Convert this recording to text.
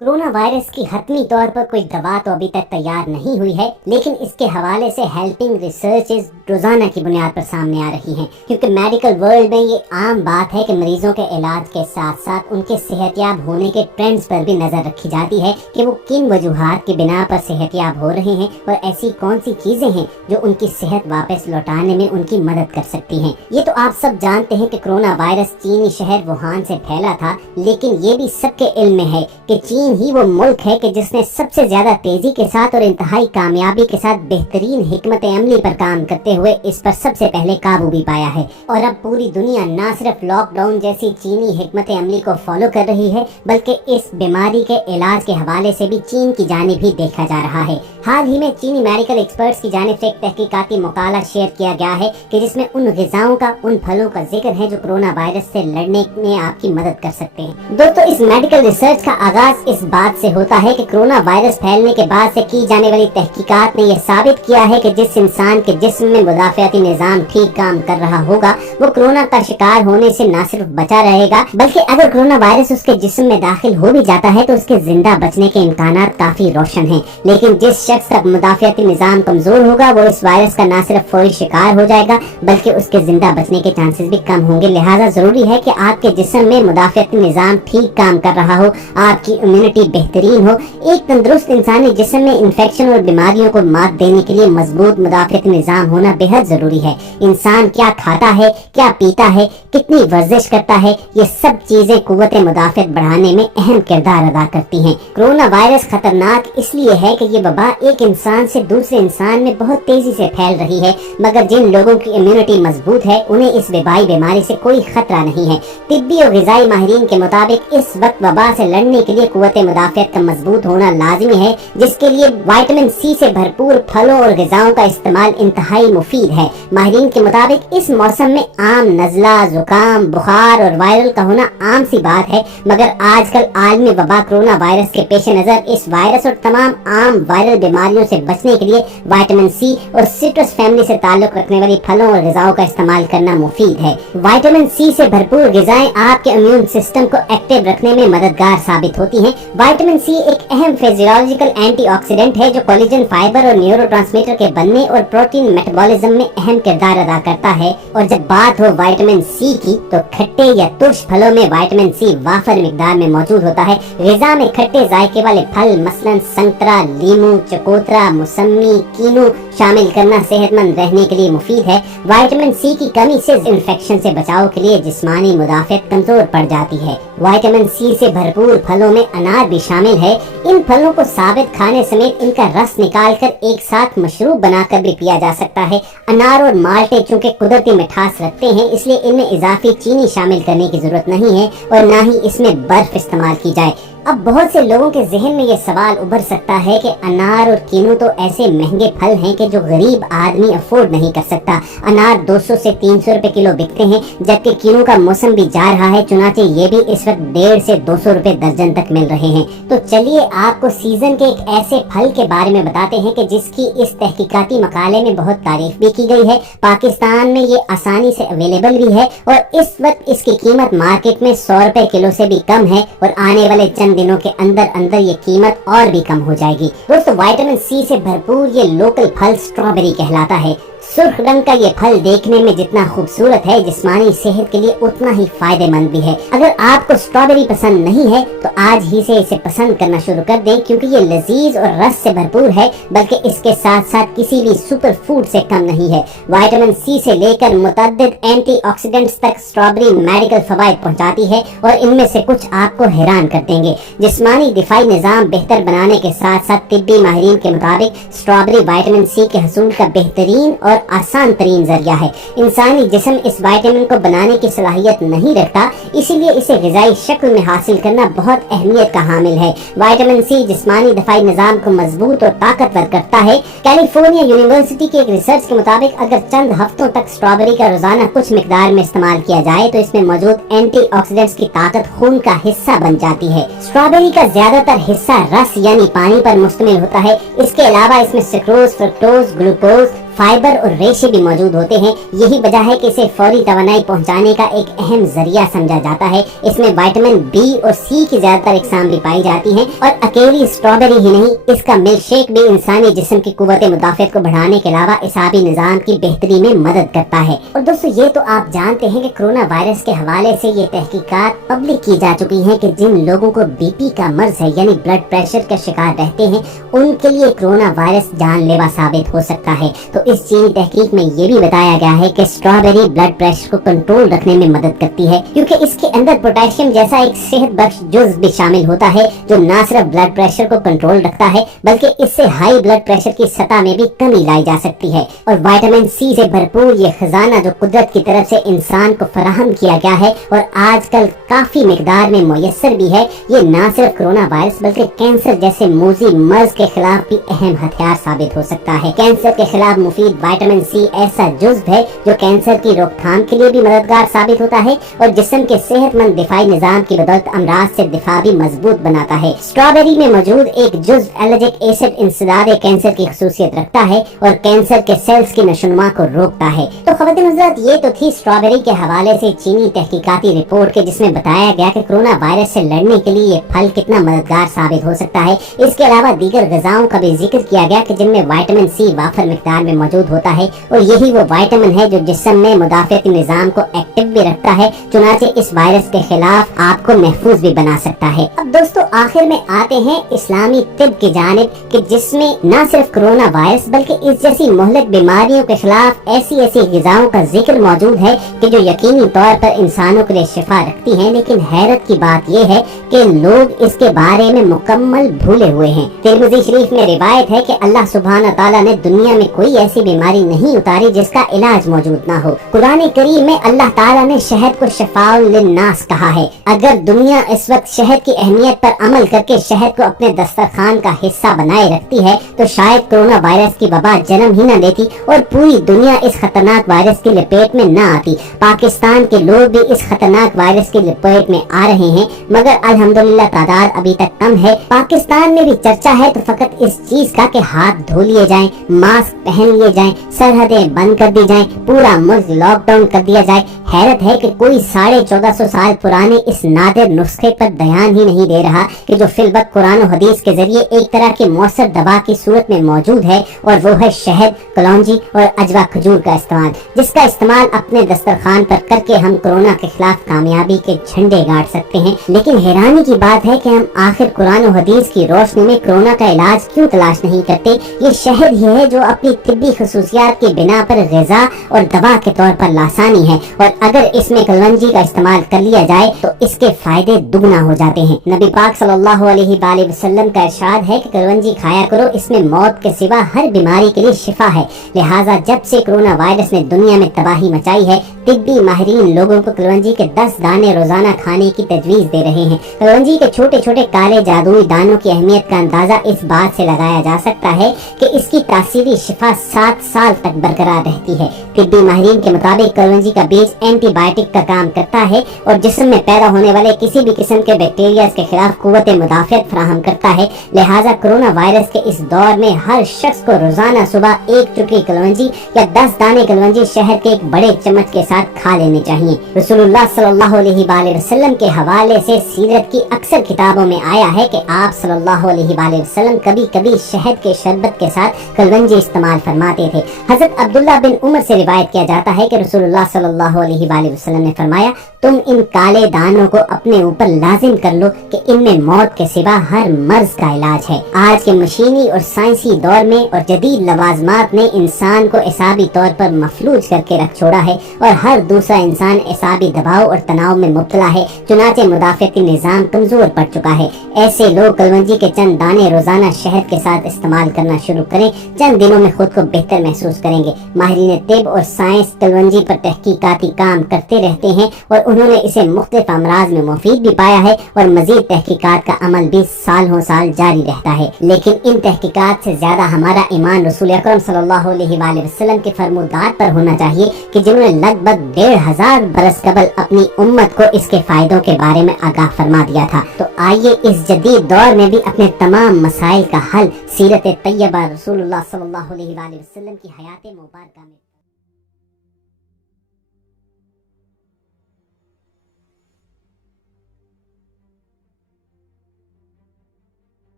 Corona virus की हतमी तौर पर कोई दवा तो अभी तक तैयार नहीं हुई है, लेकिन इसके हवाले से हेल्पिंग रिसर्चेस रोजाना की बुनियाद पर सामने आ रही हैं, क्योंकि मेडिकल वर्ल्ड में ये आम बात है कि मरीजों के इलाज के साथ साथ उनके सेहतयाब होने के ट्रेंड्स पर भी नजर रखी जाती है कि वो किन वजूहात की बिना पर सेहतयाब हो रहे हैं और ऐसी कौन सी चीजें हैं जो उनकी सेहत वापस लौटाने में उनकी मदद कर सकती हैं। ये तो आप सब जानते हैं कि कोरोना वायरस चीनी शहर वुहान से फैला था, लेकिन ये भी सबके इल्म में है कि चीन ही वो मुल्क है कि जिसने सबसे ज्यादा तेजी के साथ और इंतहाई कामयाबी के साथ बेहतरीन हिकमत अमली पर काम करते हुए इस पर सबसे पहले काबू भी पाया है। और अब पूरी दुनिया न सिर्फ लॉकडाउन जैसी चीनी हिकमत अमली को फॉलो कर रही है, बल्कि इस बीमारी के इलाज के हवाले से भी चीन की जानिब भी देखा जा रहा है। हाल ही में चीनी मेडिकल एक्सपर्ट्स की जानिब से एक तहकीकाती मकाला शेयर किया गया है कि जिसमें उन ग़िज़ाओं का, उन फलों का जिक्र है जो कोरोना वायरस से लड़ने में आपकी मदद कर सकते हैं। दोस्तों, इस मेडिकल रिसर्च का आगाज इस बात से होता है कि कोरोना वायरस फैलने के बाद से की जाने वाली तहकीकात ने यह साबित किया है कि जिस इंसान के जिस्म में मुदाफ़ियाती निज़ाम ठीक काम कर रहा होगा, वो कोरोना का शिकार होने से न सिर्फ बचा रहेगा, बल्कि अगर कोरोना वायरस उसके जिस्म में दाखिल हो भी जाता है तो उसके जिंदा बचने के इम्कानात काफी रोशन हैं। लेकिन जिस शख्स का मुदाफ़ियाती निज़ाम कमजोर होगा, वो इस वायरस का न सिर्फ फौरी शिकार हो जाएगा, बल्कि उसके जिंदा बचने के चांसेस भी कम होंगे। लिहाजा जरूरी है कि आपके जिस्म में मुदाफ़ियाती निज़ाम ठीक काम कर रहा हो, आपकी इम्यूनिटी बेहतरीन हो। एक तंदुरुस्त इंसानी जिस्म में इन्फेक्शन और बीमारियों को मात देने के लिए मजबूत मुदाफ़ियाती निज़ाम होना बेहद जरूरी है। इंसान क्या खाता है, क्या पीता है, कितनी वर्जिश करता है, ये सब चीजें कुव्वत मुदाफ़ियत बढ़ाने में अहम किरदार अदा करती हैं। कोरोना वायरस खतरनाक इसलिए है कि ये वबा एक इंसान से दूसरे इंसान में बहुत तेजी से फैल रही है, मगर जिन लोगों की इम्यूनिटी मजबूत है उन्हें इस वबाई बीमारी से कोई खतरा नहीं है। तिब्बी और ग़िज़ाई माहिरीन के मुताबिक इस वक्त वबा से लड़ने के लिए कुव्वत मुदाफ़ियत का मजबूत होना लाजमी है, जिसके लिए विटामिन सी से भरपूर फलों और ग़िज़ाओं का इस्तेमाल इंतहाई मुफीद है। माहिरीन के मुताबिक इस मौसम में आम नज़ला, जुकाम, बुखार और वायरल का होना आम सी बात है, मगर आजकल आलमी वबा कोरोना वायरस के पेश नज़र इस वायरस और तमाम आम वायरल बीमारियों से बचने के लिए विटामिन सी और सिट्रस फैमिली से ताल्लुक रखने वाली फलों और ग़िज़ाओं का इस्तेमाल करना मुफीद है। विटामिन सी से भरपूर ग़िज़ाएं आपके इम्यून सिस्टम को एक्टिव रखने में मददगार साबित होती हैं। विटामिन सी एक अहम फिजियोलॉजिकल एंटीऑक्सीडेंट है जो कोलेजन, फाइबर और न्यूरोट्रांसमीटर के बनने और प्रोटीन मेटाबॉलिज्म में अहम किरदार अदा करता है। और जब बात हो विटामिन सी की, तो खट्टे या तुर्श फलों में विटामिन सी वाफर मिकदार में मौजूद होता है। ग़िज़ा में खट्टे जायके वाले फल मसलन संतरा, लीमू, चकोतरा, मौसमी, कीनू शामिल करना सेहतमंद रहने के लिए मुफीद है। विटामिन सी की कमी से इन्फेक्शन से बचाव के लिए जिस्मानी मुदाफ़ियत कमजोर पड़ जाती है। विटामिन सी से भरपूर फलों में अनार भी शामिल है। इन फलों को साबित खाने समेत इनका रस निकालकर एक साथ मशरूब बनाकर भी पिया जा सकता है। अनार और माल्टे चूँकि कुदरती मिठास रखते हैं, इसलिए इनमें इजाफी चीनी शामिल करने की जरूरत नहीं है और न ही इसमें बर्फ इस्तेमाल की जाए। अब बहुत से लोगों के जहन में ये सवाल उभर सकता है कि अनार और कीनू तो ऐसे महंगे फल हैं कि जो गरीब आदमी अफोर्ड नहीं कर सकता। अनार 200 से 300 रुपए किलो बिकते हैं, जबकि कीनू का मौसम भी जा रहा है, चुनाचे ये भी इस वक्त 150 से 200 रुपए दर्जन तक मिल रहे हैं। तो चलिए आपको सीजन के एक ऐसे फल के बारे में बताते हैं कि जिसकी इस तहकीकाती मकाले में बहुत तारीफ भी की गई है। पाकिस्तान में ये आसानी से अवेलेबल भी है और इस वक्त इसकी कीमत मार्केट में 100 रुपए किलो से भी कम है और आने वाले चंद दिनों के अंदर अंदर ये कीमत और भी कम हो जाएगी। दोस्तों, विटामिन सी से भरपूर ये लोकल फल स्ट्रॉबेरी कहलाता है। सुर्ख रंग का ये फल देखने में जितना खूबसूरत है, जिस्मानी सेहत के लिए उतना ही फायदेमंद भी है। अगर आपको स्ट्रॉबेरी पसंद नहीं है तो आज ही से इसे पसंद करना शुरू कर दें, क्योंकि ये लजीज और रस से भरपूर है, बल्कि इसके साथ साथ किसी भी सुपर फूड से कम नहीं है। विटामिन सी से लेकर मुतअद्दिद एंटीऑक्सीडेंट्स तक स्ट्रॉबेरी मेडिकल फवाइद पहुंचाती है और इनमें से कुछ आपको हैरान कर देंगे। जिस्मानी दिफाई निज़ाम बेहतर बनाने के साथ साथ तिब्बी माहिरीन के मुताबिक स्ट्रॉबेरी विटामिन सी के हसूल का बेहतरीन और आसान तरीन जरिया है। इंसानी जिस्म इस विटामिन को बनाने की सलाहियत नहीं रखता, इसीलिए इसे ग़िज़ाई शक्ल में हासिल करना बहुत अहमियत का हामिल है। विटामिन सी जिस्मानी दफाई निज़ाम को मजबूत और ताकतवर करता है। कैलिफोर्निया यूनिवर्सिटी के एक रिसर्च के मुताबिक अगर चंद हफ्तों तक स्ट्रॉबेरी का रोजाना कुछ मिकदार में इस्तेमाल किया जाए तो इसमें मौजूद एंटीऑक्सीडेंट्स की ताकत खून का हिस्सा बन जाती है। स्ट्रॉबेरी का ज्यादातर हिस्सा रस यानी पानी पर मुश्तमिल होता है। इसके अलावा इसमें सुक्रोज, फ्रक्टोज, ग्लूकोज, फाइबर और रेशे भी मौजूद होते हैं। यही वजह है कि इसे फौरी तवानाई पहुंचाने का एक अहम जरिया समझा जाता है। इसमें विटामिन बी और सी की ज्यादातर इकसाम भी पाई जाती हैं और अकेली स्ट्रॉबेरी ही नहीं, इसका मिल्क शेक भी इंसानी जिस्म की कुव्वत मुदाफ़त को बढ़ाने के अलावा एसाबी निज़ाम की बेहतरी में मदद करता है। और दोस्तों ये तो आप जानते हैं कि कोरोना वायरस के हवाले से ये तहकीकात पब्लिक की जा चुकी हैं कि जिन लोगों को बीपी का मर्ज है यानी ब्लड प्रेशर का शिकार रहते हैं उनके लिए कोरोना वायरस जानलेवा साबित हो सकता है। तो इस चीनी तहकीक में ये भी बताया गया है कि स्ट्रॉबेरी ब्लड प्रेशर को कंट्रोल रखने में मदद करती है, क्योंकि इसके अंदर पोटेशियम जैसा एक सेहत बख्श जुज़्व भी शामिल होता है जो न सिर्फ ब्लड प्रेशर को कंट्रोल रखता है बल्कि इससे हाई ब्लड प्रेशर की सतह में भी कमी लाई जा सकती है। और विटामिन सी से भरपूर ये खजाना जो कुदरत की तरफ से इंसान को फराहम किया गया है और आजकल काफी मिकदार में मुयस्सर भी है, ये न सिर्फ कोरोना वायरस बल्कि कैंसर जैसे मूजी मर्ज के खिलाफ भी अहम हथियार साबित हो सकता है। कैंसर के खिलाफ मुफीद विटामिन सी ऐसा जुज़्व है जो कैंसर की रोकथाम के लिए भी मददगार साबित होता है और जिस्म के सेहतमंद दिफाई निजाम की बदौलत अमराज से दिफा भी मजबूत बनाता है। स्ट्रॉबेरी में मौजूद एक जुज़्व एलर्जिक एसिड इंसदाद कैंसर की खसूसियत रखता है और कैंसर के सेल्स की नशोनुमा को रोकता है। तो ख़वातीन हज़रात ये तो थी स्ट्रॉबेरी के हवाले से चीनी तहकीकाती रिपोर्ट के जिसमें बताया गया कि कोरोना वायरस से लड़ने के लिए ये फल कितना मददगार साबित हो सकता है। इसके अलावा दीगर ग़िज़ाओं का भी जिक्र किया गया कि जिनमें विटामिन सी वाफर मिकदार में मौजूद होता है और यही वो विटामिन है जो जिस्म में मुदाफ़ती निज़ाम को एक्टिव भी रखता है, चुनाचे इस वायरस के खिलाफ आपको महफूज भी बना सकता है। अब दोस्तों आखिर में आते हैं इस्लामी तिब की जानिब कि जिसमें न सिर्फ कोरोना वायरस बल्कि इस जैसी मुहलक बीमारियों के खिलाफ ऐसी ग़िज़ाओं का जिक्र मौजूद है कि जो यकीनी तौर पर इंसानों के लिए शिफा रखती हैं। लेकिन हैरत की बात यह है कि लोग इसके बारे में मुकम्मल भूले हुए हैं। तिरमिज़ी शरीफ में रिवायत है कि अल्लाह सुब्हान ताला ने दुनिया में कोई ऐसी बीमारी नहीं उतारी जिसका इलाज मौजूद ना हो। कुरान करीम में अल्लाह ताला ने शहद को शिफाउन लिन्नास कहा है। अगर दुनिया इस वक्त शहद की अहमियत पर अमल करके शहद को अपने दस्तरखान का हिस्सा बनाए रखती है तो शायद कोरोना वायरस की वबा जन्म ही न लेती और पूरी दुनिया इस खतरनाक वायरस की लपेट में न आती। पाकिस्तान के लोग भी इस खतरनाक वायरस की लपेट में आ रहे हैं मगर अल्हम्दुलिल्लाह तादाद अभी तक कम है। पाकिस्तान में भी चर्चा है तो फकत इस चीज का कि हाथ धो लिए जाएं, मास्क पहन लिए जाएं, सरहदें बंद कर दी जाएं, पूरा मुल्क लॉकडाउन कर दिया जाए। हैरत है कि कोई 1450 साल पुराने इस नादिर नुस्खे पर ध्यान ही नहीं दे रहा कि जो फिलवक्त कुरान और हदीस के जरिए एक तरह की मौसर दवा की सूरत में मौजूद है और वो है शहद, कलौंजी और अजवा खजूर का इस्तेमाल, जिसका इस्तेमाल अपने दस्तरखान पर करके हम कोरोना के खिलाफ कामयाबी के झंडे गाड़ सकते हैं। लेकिन हैरानी की बात है कि हम आखिर कुरान और हदीस की रोशनी में कोरोना का इलाज क्यों तलाश नहीं करते। ये शहद ही है जो अपनी तिब्बी खसूसियात की बिना पर ग़िज़ा और दवा के तौर पर लासानी है और अगर इसमें कलवंजी का इस्तेमाल कर लिया जाए तो इसके फायदे दुगना हो जाते हैं। नबी पाक सल्लल्लाहु अलैहि वसल्लम का इरशाद है कि कलवंजी खाया करो, इसमें मौत के सिवा हर बीमारी के लिए शिफा है। लिहाजा जब से कोरोना वायरस ने दुनिया में तबाही मचाई है तिब्बी माहिरीन लोगों को कलवंजी के 10 दाने रोजाना खाने की तजवीज दे रहे हैं। कलवंजी के छोटे छोटे काले जादुई दानों की अहमियत का अंदाजा इस बात से लगाया जा सकता है कि इसकी तासीरी शिफा 7 साल तक बरकरार रहती है। तिब्बी माहिरीन के मुताबिक कलवंजी का बीज एंटीबायोटिक का काम करता है और जिस्म में पैदा होने वाले किसी भी किस्म के बैक्टीरिया के खिलाफ कुव्वत मुदाफ़त फराहम करता है। लिहाजा कोरोना वायरस के इस दौर में हर शख्स को रोजाना सुबह 1 चुटकी कलवंजी या 10 दाने कलवंजी शहद के एक बड़े चम्मच के साथ खा लेने चाहिए। रसूलुल्लाह सल्लल्लाहु अलैहि वसल्लम के हवाले से सीरत की अक्सर किताबों में आया है कि आप सल्लल्लाहु अलैहि वसल्लम कभी कभी शहद के शरबत के साथ कलवंजी इस्तेमाल फरमाते थे। हजरत अब्दुल्लाह बिन उमर से रिवायत किया जाता है कि रसूलुल्लाह सल्लल्लाहु अलैहि वसल्लम ने फरमाया, तुम इन काले दानों को अपने ऊपर लाजिम कर लो कि इनमें मौत के सिवा हर मर्ज का इलाज है। आज के मशीनी और साइंसी दौर में और जदीद लवाजमात ने इंसान को एसाबी तौर पर मफलूज करके रख छोड़ा है और हर दूसरा इंसान एसाबी दबाव और तनाव में मुब्तला है। चुनाचे मुदाफ़ती निज़ाम कमजोर पड़ चुका है। ऐसे लोग कलवंजी के चंद दाने रोजाना शहद के साथ इस्तेमाल करना शुरू करें, चंद दिनों में खुद को बेहतर महसूस करेंगे। माहिरीन तिब और साइंस कलवंजी पर तहकीकाती काम کام کرتے رہتے ہیں اور انہوں نے اسے مختلف امراض میں مفید بھی پایا ہے اور مزید تحقیقات کا عمل بھی سالوں سال جاری رہتا ہے۔ لیکن ان تحقیقات سے زیادہ ہمارا ایمان رسول اکرم صلی اللہ علیہ وآلہ وسلم کے فرمودات پر ہونا چاہیے کہ جنہوں نے لگ بھگ 1500 برس قبل اپنی امت کو اس کے فائدوں کے بارے میں آگاہ فرما دیا تھا۔ تو آئیے اس جدید دور میں بھی اپنے تمام مسائل کا حل سیرت طیبہ رسول اللہ صلی اللہ علیہ وآلہ وسلم کی حیات مبارکہ میں